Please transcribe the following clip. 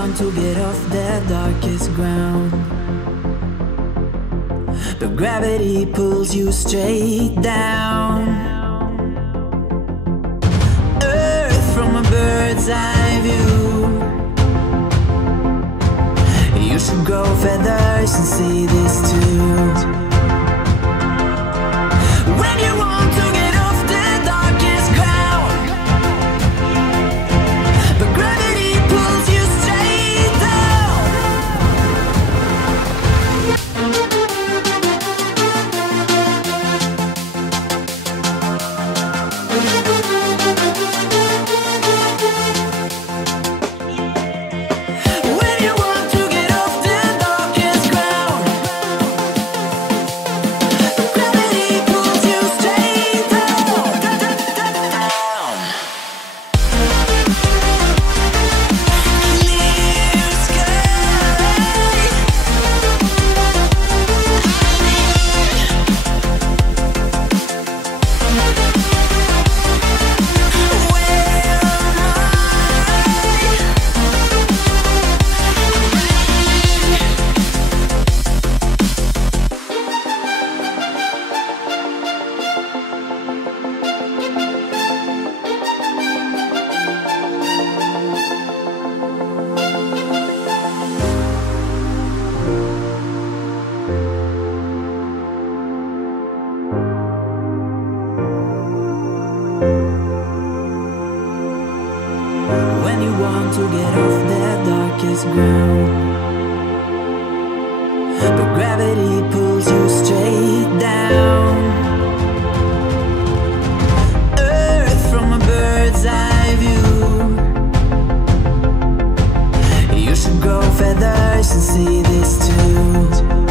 want to get off the darkest ground, but gravity pulls you straight down. Earth from a bird's eye view. You should grow feathers and see this too. When you want to get off the darkest ground, but gravity pulls you straight down. When you want to get off the darkest ground, but gravity pulls you straight down. Clear sky. When you want to get off the darkest ground, but gravity pulls you straight down. Earth from a bird's eye view. You should grow feathers and see this too.